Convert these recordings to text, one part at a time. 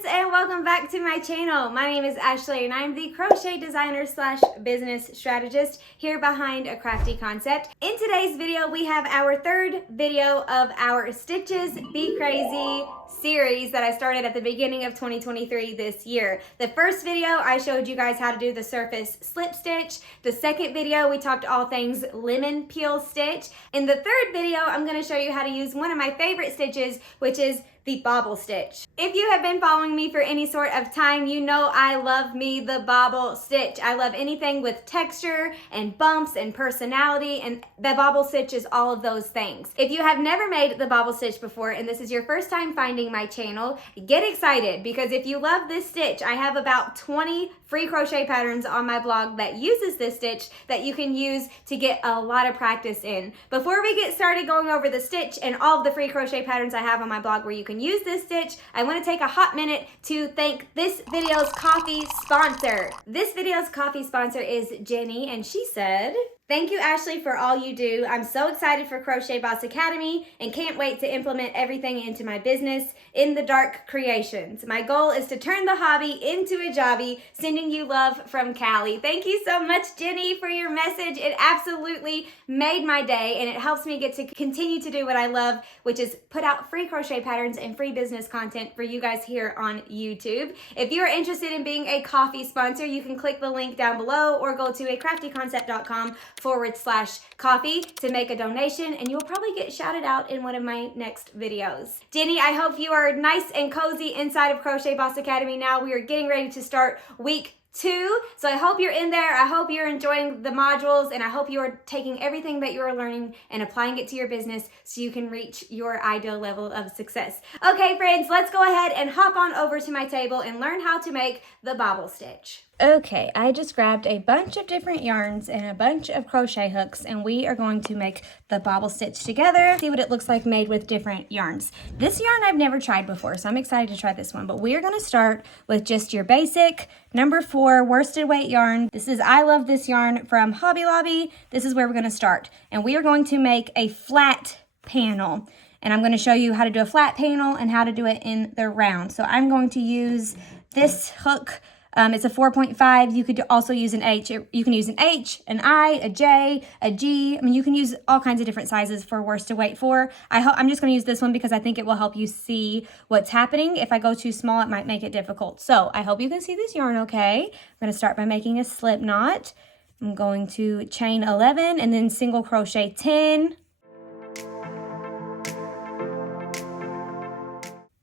friends, and welcome back to my channel. My name is Ashley and I'm the crochet designer slash business strategist here behind A Crafty Concept. In today's video, we have our third video of our Stitches Be Crazy series that I started at the beginning of 2023 this year. The first video, I showed you guys how to do the surface slip stitch. The second video, we talked all things lemon peel stitch. In the third video, I'm going to show you how to use one of my favorite stitches, which is the Bobble Stitch. If you have been following me for any sort of time, you know I love me the Bobble Stitch. I love anything with texture and bumps and personality, and the Bobble Stitch is all of those things. If you have never made the Bobble Stitch before and this is your first time finding my channel, get excited, because if you love this stitch, I have about 20 free crochet patterns on my blog that uses this stitch that you can use to get a lot of practice in. Before we get started going over the stitch and all of the free crochet patterns I have on my blog where you can use this stitch, I want to take a hot minute to thank this video's coffee sponsor. This video's coffee sponsor is Jenny, and she said, "Thank you, Ashley, for all you do. I'm so excited for Crochet Boss Academy and can't wait to implement everything into my business in the dark creations. My goal is to turn the hobby into a jobby. Sending you love from Cali." Thank you so much, Jenny, for your message. It absolutely made my day, and it helps me get to continue to do what I love, which is put out free crochet patterns and free business content for you guys here on YouTube. If you are interested in being a coffee sponsor, you can click the link down below or go to acraftyconcept.com/coffee to make a donation, and you'll probably get shouted out in one of my next videos. Jenny, I hope you are nice and cozy inside of Crochet Boss Academy now. We are getting ready to start week 2, so I hope you're in there. I hope you're enjoying the modules, and I hope you are taking everything that you are learning and applying it to your business so you can reach your ideal level of success. Okay, friends, let's go ahead and hop on over to my table and learn how to make the Bobble Stitch. Okay, I just grabbed a bunch of different yarns and a bunch of crochet hooks, and we are going to make the Bobble Stitch together, see what it looks like made with different yarns. This yarn I've never tried before, so I'm excited to try this one, but we are going to start with just your basic number 4 worsted weight yarn. This is I Love This yarn from Hobby Lobby. This is where we're going to start, and we are going to make a flat panel, and I'm going to show you how to do a flat panel and how to do it in the round. So I'm going to use this hook. It's a 4.5. You could also use an H. You can use an H, an I, a J, a G. I mean, you can use all kinds of different sizes for worsted weight 4. I'm just going to use this one because I think it will help you see what's happening. If I go too small, it might make it difficult. So I hope you can see this yarn okay. I'm going to start by making a slip knot. I'm going to chain 11 and then single crochet 10.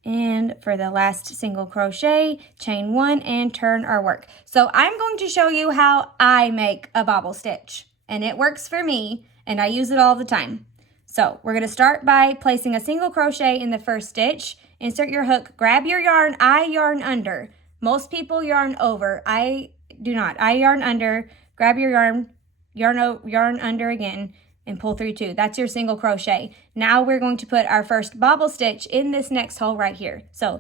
And for the last single crochet, chain 1 and turn our work. So I'm going to show you how I make a bobble stitch, and it works for me, and I use it all the time. So we're going to start by placing a single crochet in the first stitch. Insert your hook, grab your yarn. I yarn under. Most people yarn over. I do not. I yarn under. Grab your yarn under again, and pull through 2. That's your single crochet. Now we're going to put our first bobble stitch in this next hole right here. So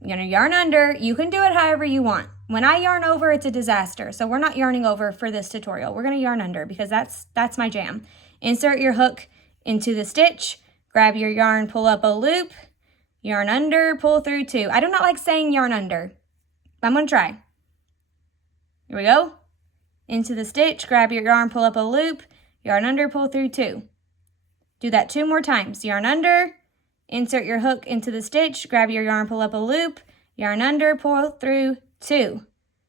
you're gonna yarn under. You can do it however you want. When I yarn over, it's a disaster. So we're not yarning over for this tutorial. We're gonna yarn under because that's my jam. Insert your hook into the stitch, grab your yarn, pull up a loop, yarn under, pull through 2. I do not like saying yarn under. I'm gonna try. Here we go. Into the stitch, grab your yarn, pull up a loop, yarn under, pull through 2. Do that 2 more times. Yarn under, insert your hook into the stitch, grab your yarn, pull up a loop, yarn under, pull through 2.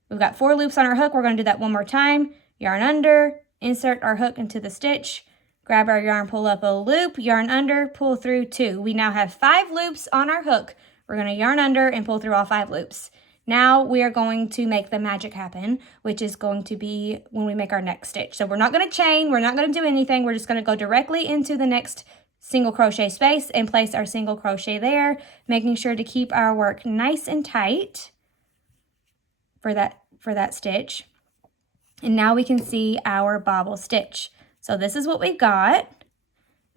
We've got 4 loops on our hook. We're going to do that 1 more time. Yarn under, insert our hook into the stitch, grab our yarn, pull up a loop, yarn under, pull through 2. We now have 5 loops on our hook. We're going to yarn under and pull through all 5 loops. Now we are going to make the magic happen, which is going to be when we make our next stitch. So we're not going to chain, we're not going to do anything. We're just going to go directly into the next single crochet space and place our single crochet there, making sure to keep our work nice and tight for that stitch. And now we can see our bobble stitch. So this is what we've got.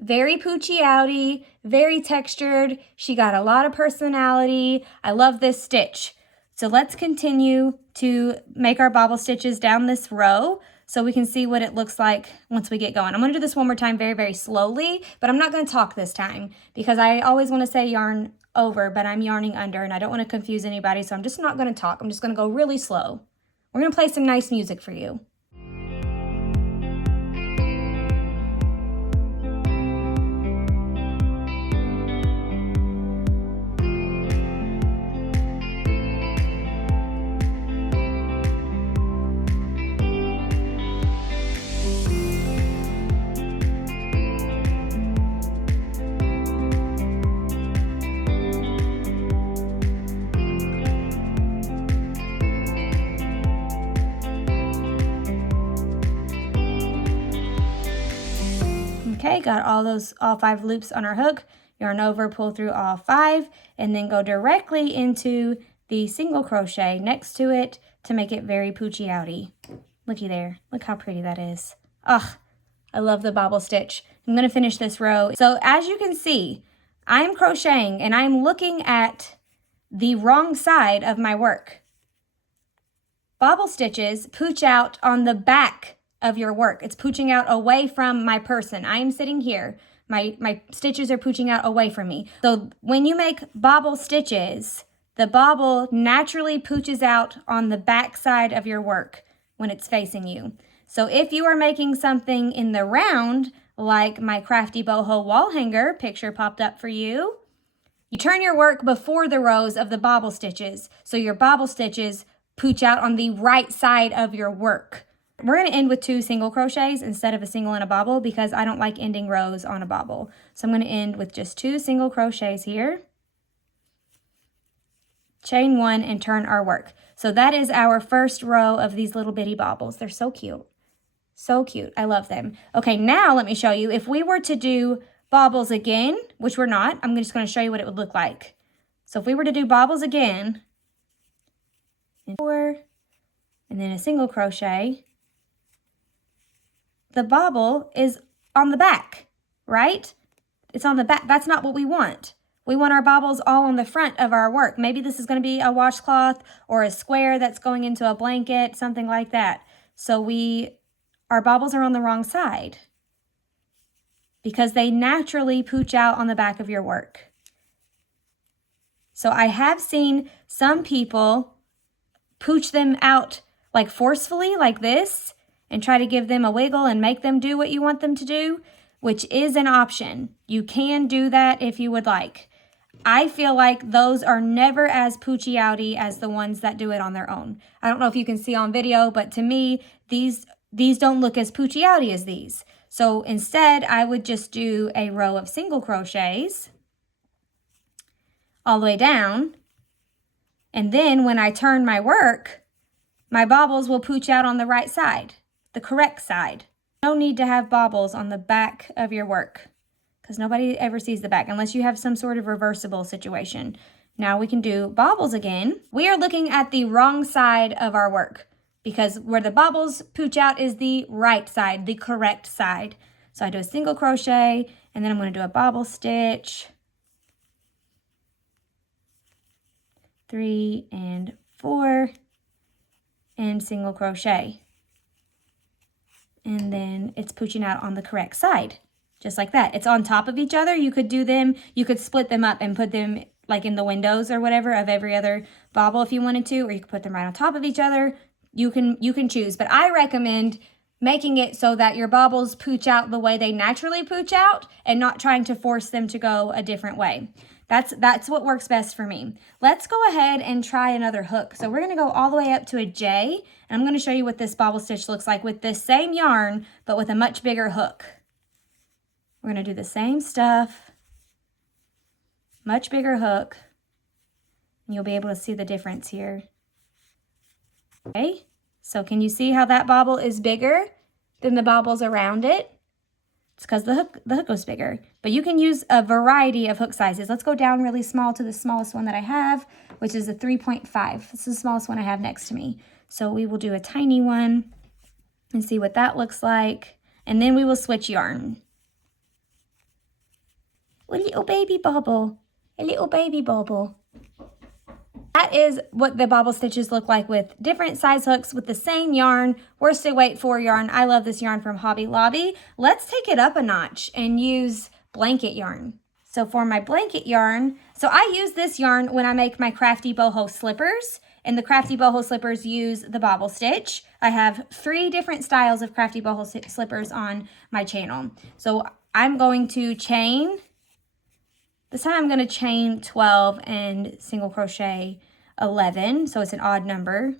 Very poochy outy, very textured. She got a lot of personality. I love this stitch. So let's continue to make our bobble stitches down this row. so we can see what it looks like once we get going. I'm going to do this one more time very, very slowly, but I'm not going to talk this time because I always want to say yarn over, but I'm yarning under and I don't want to confuse anybody, so I'm just not going to talk. I'm just going to go really slow. We're going to play some nice music for you. Okay, got all 5 loops on our hook, yarn over, pull through all 5, and then go directly into the single crochet next to it to make it very poochy outy. Looky there, look how pretty that is. Ugh, I love the bobble stitch. I'm gonna finish this row. So as you can see, I'm crocheting and I'm looking at the wrong side of my work. Bobble stitches pooch out on the back of your work. It's pooching out away from my person. I am sitting here. My stitches are pooching out away from me. So when you make bobble stitches, the bobble naturally pooches out on the back side of your work when it's facing you. So if you are making something in the round, like my crafty boho wall hanger picture popped up for you, you turn your work before the rows of the bobble stitches. So your bobble stitches pooch out on the right side of your work. We're going to end with 2 single crochets instead of a single and a bobble because I don't like ending rows on a bobble. So I'm going to end with just 2 single crochets here. Chain 1 and turn our work. So that is our first row of these little bitty bobbles. They're so cute. So cute. I love them. Okay, now let me show you. If we were to do bobbles again, which we're not, I'm just going to show you what it would look like. So if we were to do bobbles again, 4, and then a single crochet, the bobble is on the back, right? It's on the back. That's not what we want. We want our bobbles all on the front of our work. Maybe this is going to be a washcloth or a square that's going into a blanket, something like that. So our bobbles are on the wrong side because they naturally pooch out on the back of your work. So I have seen some people pooch them out like forcefully like this, and try to give them a wiggle and make them do what you want them to do, which is an option. You can do that if you would like. I feel like those are never as poochy outy as the ones that do it on their own. I don't know if you can see on video, but to me, these don't look as poochy outy as these. So instead, I would just do a row of single crochets all the way down. And then when I turn my work, my bobbles will pooch out on the right side. The correct side. No need to have bobbles on the back of your work because nobody ever sees the back unless you have some sort of reversible situation. Now we can do bobbles again. We are looking at the wrong side of our work because where the bobbles pooch out is the right side, the correct side. So I do a single crochet and then I'm going to do a bobble stitch. 3 and 4 and single crochet. And then it's pooching out on the correct side, just like that. It's on top of each other. You could do them, you could split them up and put them like in the windows or whatever of every other bobble if you wanted to, or you could put them right on top of each other. You can choose, but I recommend making it so that your bobbles pooch out the way they naturally pooch out and not trying to force them to go a different way. That's what works best for me. Let's go ahead and try another hook. So we're going to go all the way up to a J, and I'm going to show you what this bobble stitch looks like with this same yarn, but with a much bigger hook. We're going to do the same stuff, much bigger hook, and you'll be able to see the difference here. Okay, so can you see how that bobble is bigger than the bobbles around it? It's because the hook goes bigger. But you can use a variety of hook sizes. Let's go down really small to the smallest one that I have, which is a 3.5. This is the smallest one I have next to me. So we will do a tiny one and see what that looks like. And then we will switch yarn. A little baby bobble. A little baby bobble. That that is what the bobble stitches look like with different size hooks with the same yarn, worsted weight 4 yarn. I love this yarn from Hobby Lobby. Let's take it up a notch and use blanket yarn. So for my blanket yarn, so I use this yarn when I make my crafty boho slippers, and the crafty boho slippers use the bobble stitch. I have 3 different styles of crafty boho slippers on my channel. So I'm going to chain, this time I'm going to chain 12 and single crochet 11, so it's an odd number.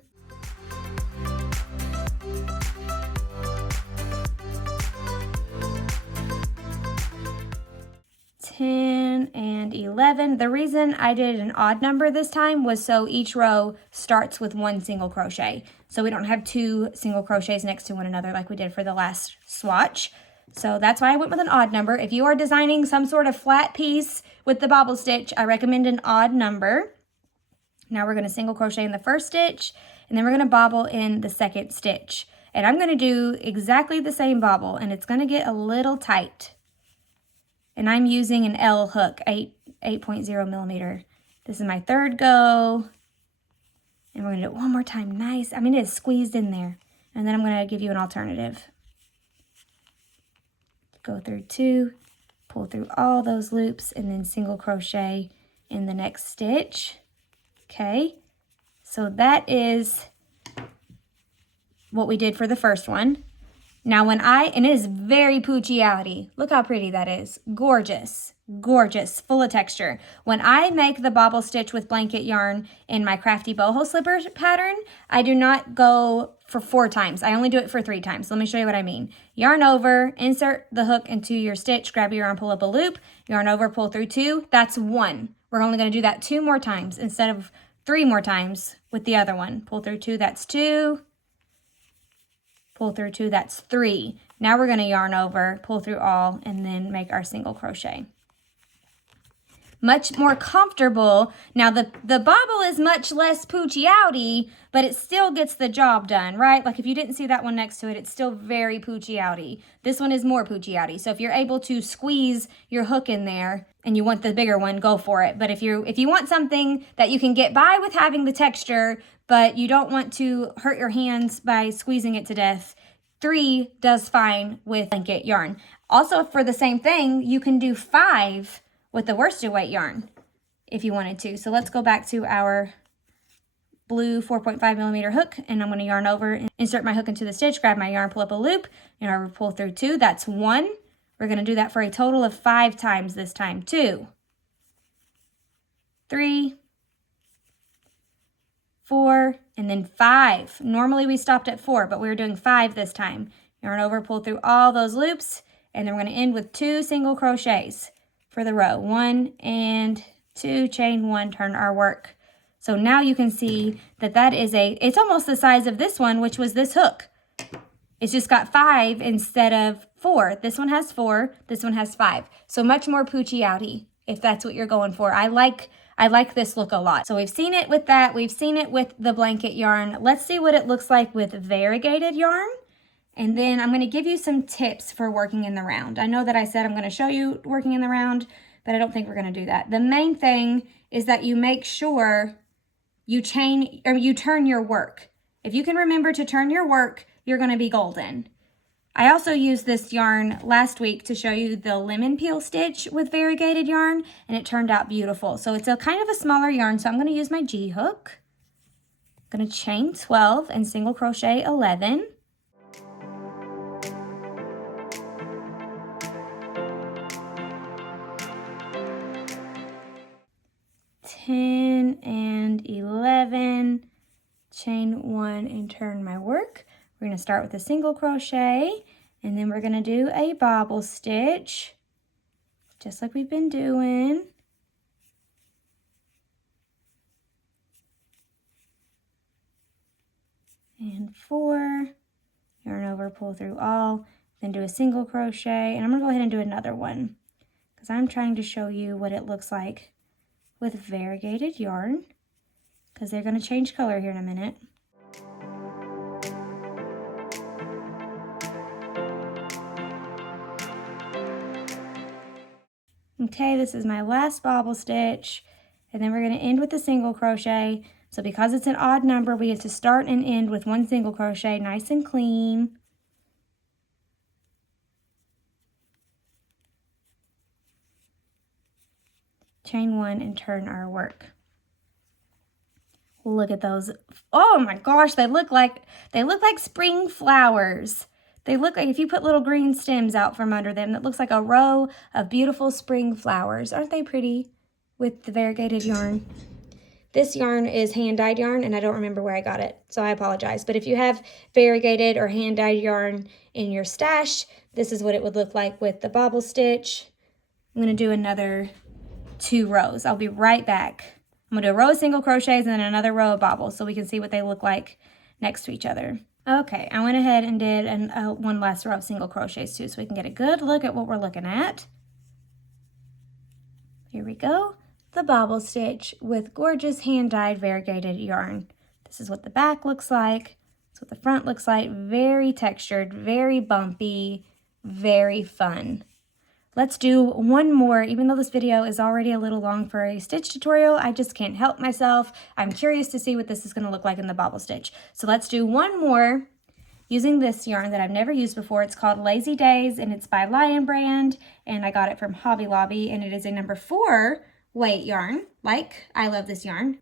10 and 11. The reason I did an odd number this time was so each row starts with 1 single crochet. So we don't have 2 single crochets next to one another like we did for the last swatch. So that's why I went with an odd number. If you are designing some sort of flat piece with the bobble stitch, I recommend an odd number. Now we're going to single crochet in the first stitch, and then we're going to bobble in the second stitch. And I'm going to do exactly the same bobble, and it's going to get a little tight. And I'm using an L hook, 8.0 millimeter. This is my third go. And we're going to do it one more time. Nice. I mean, it is squeezed in there. And then I'm going to give you an alternative. Go through 2, pull through all those loops, and then single crochet in the next stitch. Okay. So that is what we did for the first one. Now and it is very poochy-outy. Look how pretty that is. Gorgeous, gorgeous, full of texture. When I make the bobble stitch with blanket yarn in my crafty boho slipper pattern, I do not go for 4 times. I only do it for 3 times. Let me show you what I mean. Yarn over, insert the hook into your stitch, grab your yarn, pull up a loop, yarn over, pull through 2. That's 1. We're only going to do that 2 more times instead of 3 more times with the other one. Pull through 2, that's 2. Pull through 2, that's 3. Now we're going to yarn over, pull through all, and then make our single crochet. Much more comfortable. Now the bobble is much less poochy-outy, but it still gets the job done, right? Like if you didn't see that one next to it, it's still very poochy-outy. This one is more poochy-outy. So if you're able to squeeze your hook in there and you want the bigger one, go for it. But if you want something that you can get by with having the texture, but you don't want to hurt your hands by squeezing it to death, 3 does fine with blanket yarn. Also, for the same thing, you can do 5 with the worsted weight yarn if you wanted to. So let's go back to our blue 4.5 millimeter hook, and I'm going to yarn over and insert my hook into the stitch, grab my yarn, pull up a loop, and I will pull through 2. That's 1. We're going to do that for a total of 5 times this time. 2, 3, 4, and then 5. Normally we stopped at 4, but we were doing 5 this time. Yarn over, pull through all those loops, and then we're going to end with 2 single crochets for the row. 1 and 2, chain 1, turn our work. So now you can see that is it's almost the size of this one, which was this hook. It's just got 5 instead of 4. This one has 4, this one has 5. So much more poochy-outy if that's what you're going for. I like this look a lot. So we've seen it with that. We've seen it with the blanket yarn. Let's see what it looks like with variegated yarn. And then I'm going to give you some tips for working in the round. I know that I said I'm going to show you working in the round, but I don't think we're going to do that. The main thing is that you make sure you turn your work. If you can remember to turn your work, you're going to be golden. I also used this yarn last week to show you the lemon peel stitch with variegated yarn, and it turned out beautiful. So it's a kind of a smaller yarn, so I'm going to use my G hook. I'm going to chain 12 and single crochet 11. 10 and 11, chain 1 and turn my work. We're going to start with a single crochet, and then we're going to do a bobble stitch, just like we've been doing. And 4, yarn over, pull through all, then do a single crochet, and I'm going to go ahead and do another one because I'm trying to show you what it looks like with variegated yarn, because they're going to change color here in a minute. Okay, this is my last bobble stitch, and then we're going to end with a single crochet. So because it's an odd number, we get to start and end with one single crochet, nice and clean. Chain one and turn our work. Look at those. Oh my gosh, they look like spring flowers. They look like if you put little green stems out from under them, that looks like a row of beautiful spring flowers. Aren't they pretty with the variegated yarn? This yarn is hand-dyed yarn, and I don't remember where I got it, so I apologize. But if you have variegated or hand-dyed yarn in your stash, this is what it would look like with the Bobble Stitch. I'm going to do another 2 rows. I'll be right back. I'm going to do a row of single crochets and then another row of bobbles so we can see what they look like next to each other. Okay, I went ahead and did one last row of single crochets too so we can get a good look at what we're looking at. Here we go. The Bobble Stitch with gorgeous hand-dyed variegated yarn. This is what the back looks like. That's what the front looks like. Very textured, very bumpy, very fun. Let's do one more. Even though this video is already a little long for a stitch tutorial, I just can't help myself. I'm curious to see what this is going to look like in the Bobble Stitch. So let's do one more using this yarn that I've never used before. It's called Lazy Days and it's by Lion Brand, and I got it from Hobby Lobby, and it is a number 4 weight yarn. I love this yarn.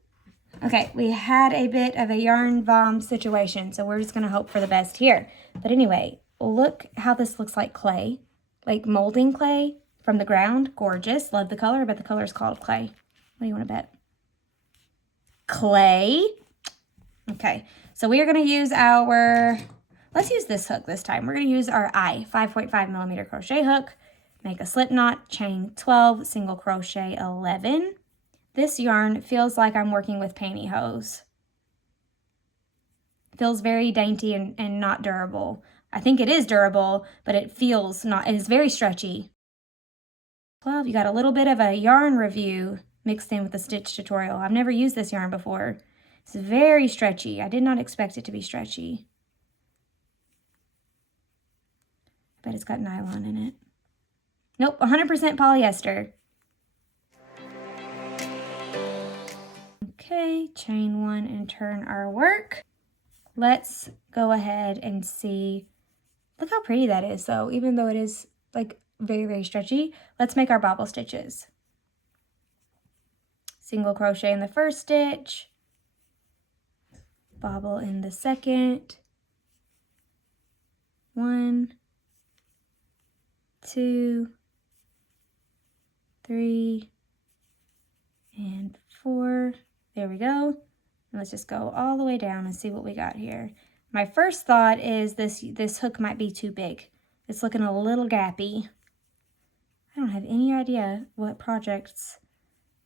Okay, we had a bit of a yarn bomb situation, so we're just going to hope for the best here. But anyway, look how this looks like clay. Like molding clay from the ground. Gorgeous. Love the color. I bet the color is called clay. What do you want to bet? Clay. Okay. So we are going to use let's use this hook this time. We're going to use our 5.5 millimeter crochet hook. Make a slip knot, chain 12, single crochet 11. This yarn feels like I'm working with pantyhose. Feels very dainty and not durable. I think it is durable, but it feels not. It is very stretchy. 12, you got a little bit of a yarn review mixed in with the stitch tutorial. I've never used this yarn before. It's very stretchy. I did not expect it to be stretchy. I bet it's got nylon in it. Nope, 100% polyester. Okay, chain 1 and turn our work. Let's go ahead and see. Look how pretty that is, though, even though it is like very, very stretchy. Let's make our bobble stitches. Single crochet in the first stitch, bobble in the second. 1, 2, 3, and 4. There we go. And let's just go all the way down and see what we got here. My first thought is this hook might be too big. It's looking a little gappy. I don't have any idea what projects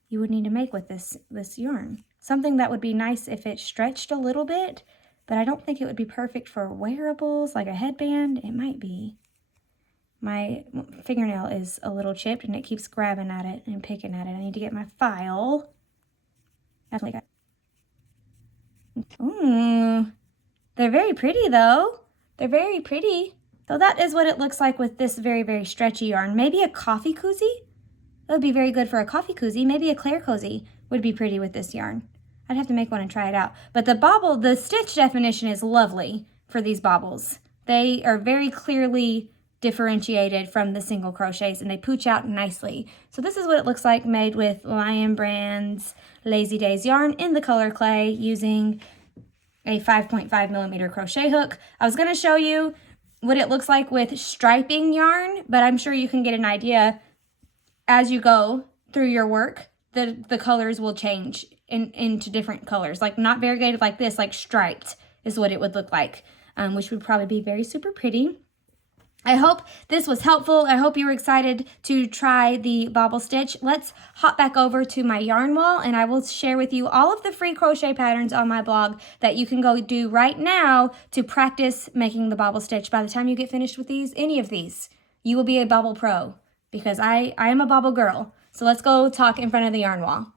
you would need to make with this yarn. Something that would be nice if it stretched a little bit, but I don't think it would be perfect for wearables, like a headband. It might be. My fingernail is a little chipped and it keeps grabbing at it and picking at it. I need to get my file. Definitely got. Ooh, they're very pretty though. They're very pretty. So that is what it looks like with this very, very stretchy yarn. Maybe a coffee koozie? That would be very good for a coffee koozie. Maybe a Claire cozy would be pretty with this yarn. I'd have to make one and try it out. But the stitch definition is lovely for these bobbles. They are very clearly differentiated from the single crochets and they pooch out nicely. So this is what it looks like made with Lion Brand's Lazy Days yarn in the color clay using a 5.5 millimeter crochet hook. I was going to show you what it looks like with striping yarn, but I'm sure you can get an idea as you go through your work. The colors will change into different colors, like not variegated like this, like striped is what it would look like, which would probably be very super pretty. I hope this was helpful. I hope you were excited to try the Bobble Stitch. Let's hop back over to my yarn wall and I will share with you all of the free crochet patterns on my blog that you can go do right now to practice making the Bobble Stitch. By the time you get finished with any of these, you will be a Bobble Pro because I am a Bobble girl. So let's go talk in front of the yarn wall.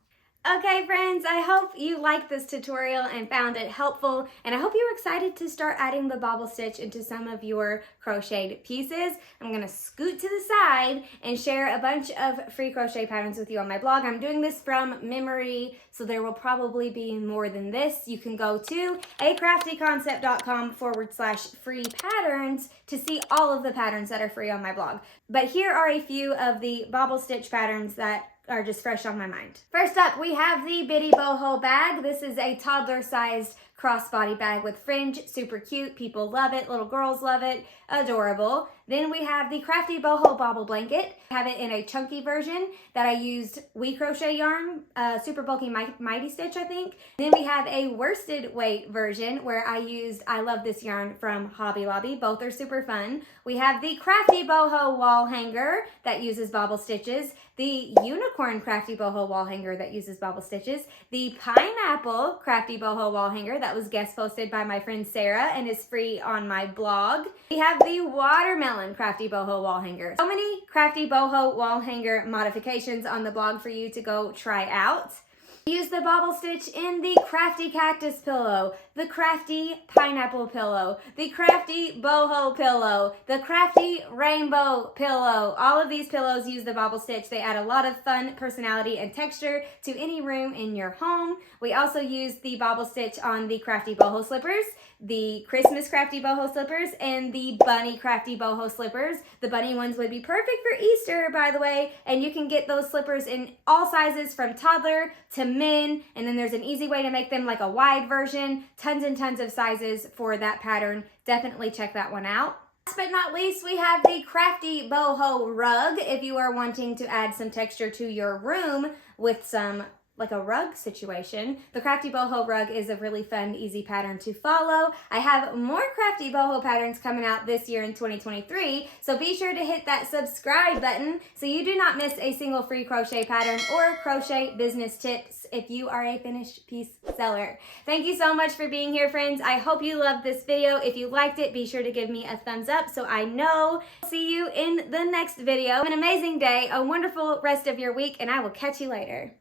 Okay friends, I hope you liked this tutorial and found it helpful, and I hope you're excited to start adding the bobble stitch into some of your crocheted pieces. I'm going to scoot to the side and share a bunch of free crochet patterns with you on my blog. I'm doing this from memory, so there will probably be more than this. You can go to acraftyconcept.com/free patterns to see all of the patterns that are free on my blog. But here are a few of the bobble stitch patterns that are just fresh on my mind. First up, we have the Bitty Boho bag. This is a toddler-sized crossbody bag with fringe, super cute. People love it, little girls love it, adorable. Then we have the Crafty Boho Bobble Blanket. I have it in a chunky version that I used We Crochet yarn, super bulky Mighty Stitch, I think. Then we have a worsted weight version where I used I Love This yarn from Hobby Lobby. Both are super fun. We have the Crafty Boho wall hanger that uses bobble stitches, the Unicorn Crafty Boho wall hanger that uses bobble stitches, the Pineapple Crafty Boho wall hanger that was guest posted by my friend Sarah and is free on my blog. We have the Watermelon Crafty Boho wall hanger. So many Crafty Boho wall hanger modifications on the blog for you to go try out. Use the bobble stitch in the Crafty Cactus pillow, the Crafty Pineapple pillow, the Crafty Boho pillow, the Crafty Rainbow pillow. All of these pillows use the bobble stitch. They add a lot of fun, personality, and texture to any room in your home. We also use the bobble stitch on the Crafty Boho slippers, the Christmas Crafty Boho slippers, and the Bunny Crafty Boho slippers. The bunny ones would be perfect for Easter, by the way, and you can get those slippers in all sizes from toddler to min, and then there's an easy way to make them like a wide version. Tons and tons of sizes for that pattern. Definitely check that one out. Last but not least, we have the Crafty Boho rug if you are wanting to add some texture to your room with some like a rug situation. The Crafty Boho rug is a really fun, easy pattern to follow. I have more Crafty Boho patterns coming out this year in 2023, so be sure to hit that subscribe button so you do not miss a single free crochet pattern or crochet business tips if you are a finished piece seller. Thank you so much for being here, friends. I hope you loved this video. If you liked it, be sure to give me a thumbs up so I know. See you in the next video. Have an amazing day, a wonderful rest of your week, and I will catch you later.